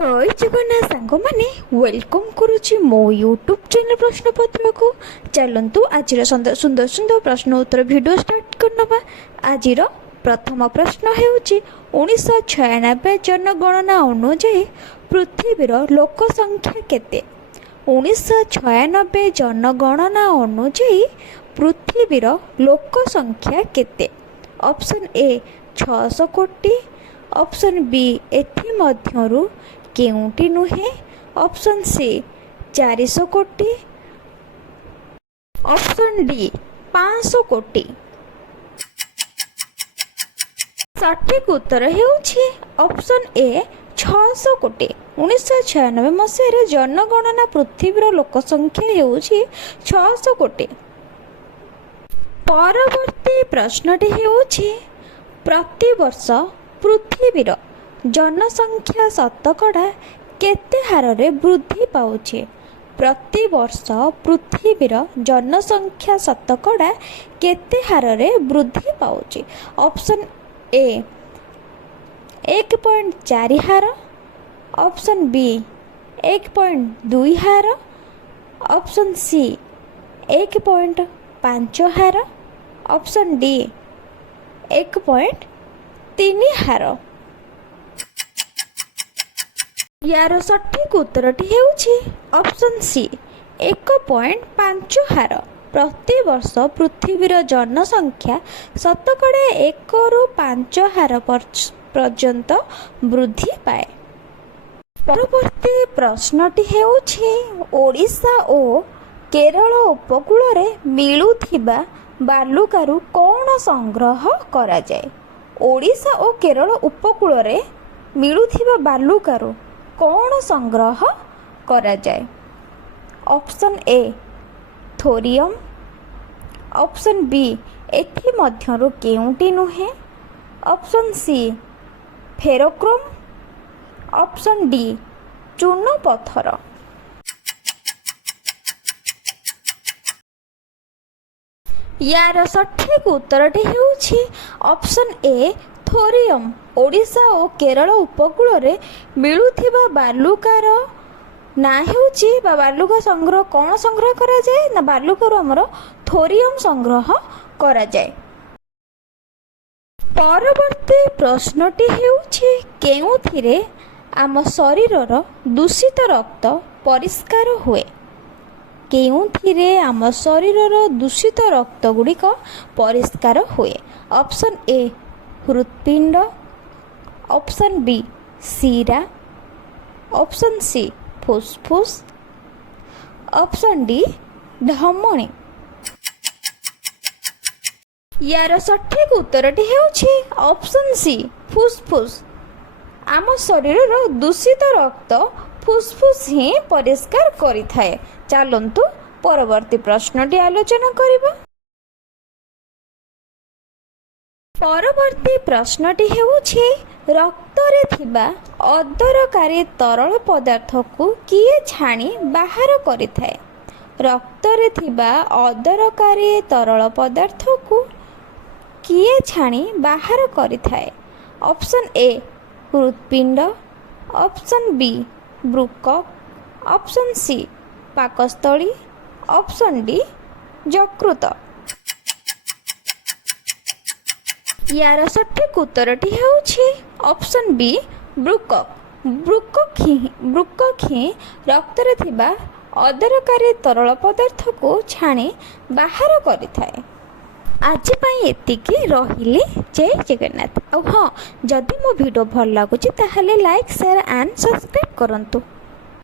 ଜୟ ଜଗନ୍ନାଥ ସାଙ୍ଗମାନେ ୱେଲକମ୍ କରୁଛି ମୋ ୟୁଟ୍ୟୁବ୍ ଚ୍ୟାନେଲ୍ ପ୍ରଶ୍ନପତ୍ର को चलतु आज सुंदर सुंदर प्रश्न उत्तर वीडियो स्टार्ट करनवा। आजिर प्रथम प्रश्न ହେଉଛି 1996 जनगणना अनुଯାୟୀ पृथ्वीर लोक संख्या केते। 1996 जनगणना अनुଯାୟୀ पृथ्वीर लोक संख्या केते। ऑप्शन ए 600 कोटी, ऑप्शन बी एथि मध्यरु केउंटी नुहे, ऑप्शन सी 400 कोटी, ऑप्शन डी 500 कोटी। सठिक उत्तर हेउछि ऑप्शन ए 600 कोटी। 1996 मसीह जनगणना पृथ्वीर लोक संख्या हेउछि 600 कोटी। परवर्ती प्रश्नटी हेउछि प्रतिवर्ष पृथ्वीर जनसंख्या शतकड़ा केते हार रे वृद्धि पाउछे। प्रतिवर्ष पृथ्वीर जनसंख्या शतकड़ा केते हार रे वृद्धि पाउछे। ऑप्शन ए 1.4 हार, ऑप्शन बी 1.2 हार, ऑप्शन सी 1.5 हार, ऑप्शन डी 1.3 हार। यार सठिक उत्तरटी हेउछि ऑप्शन सी 1.5 हार। प्रतिवर्ष पृथ्वीर जनसंख्या शतकड़ा 1 ରୁ 5 हार पर्यंत वृद्धि पाए। परवर्ती प्रश्नटी हेउछि ओडिशा और केरल उपकूल रे मिलुथिबा बालुकारु कौन संग्रह करा जाए। ओडिशा और केरल उपकूल रे मिलुथिबा बालुकारु कौन संग्रह करा जाए। Option A thorium, option B एथि मध्यरु केउंटी नुहे, option C ferrochrome, option D चूर्ण पत्थर। यार सठिक उत्तरटी हेउछि ऑप्शन ए थोरियम। ओडिशा और केरल उपकूल रे मिलुथिबा बालुकार ना हेउछि बा बालुका संग्रह कौन संग्रह करा जाए ना बालुकार हमर थोरियम संग्रह करा जाए। परवर्ती प्रश्नटी हेउछि केउथिरे आम शरीरर दूषित रक्त परिष्कार हुए। केउथिरे आम शरीरर दूषित रक्त गुड़िक परिष्कार हुए। ऑप्शन ए हृत्पिंड, ऑप्शन बी सीरा, ऑप्शन सी फुसफुस, ऑप्शन डी धमनी। यार सठिक उत्तरटी हेउछि ऑप्शन सी फुसफुस। आम शरीरर दूषित रक्त फुसफुस ही परिष्कार करिथाए। चलंतु परवर्ती प्रश्नटी आलोचना करिबा। परवर्ती प्रश्नटी हेउछि रक्तरे थिबा अदरकारी तरल पदार्थ को किए छाणी बाहर करिथाए। रक्तरे थिबा अदरकारी तरल पदार्थ को किए छाणी बाहर करिथाए। ऑप्शन ए हृत्पिंड, ऑप्शन बी ब्रुकक, ऑप्शन सी पाकस्थली, ऑप्शन डी यकृत। यार सठिक उत्तरटी हेउछि ऑप्शन बी ब्रुकक। ब्रुकक ही रक्तरे थिबा अदरकारी तरल पदार्थ को छाणी बाहर करिथाए। आज पाई एतिकी रहिले। जय जगन्नाथ। हाँ, जदि मो वीडियो भल लागुछि ताहले लाइक शेयर एंड सब्सक्राइब करंतु।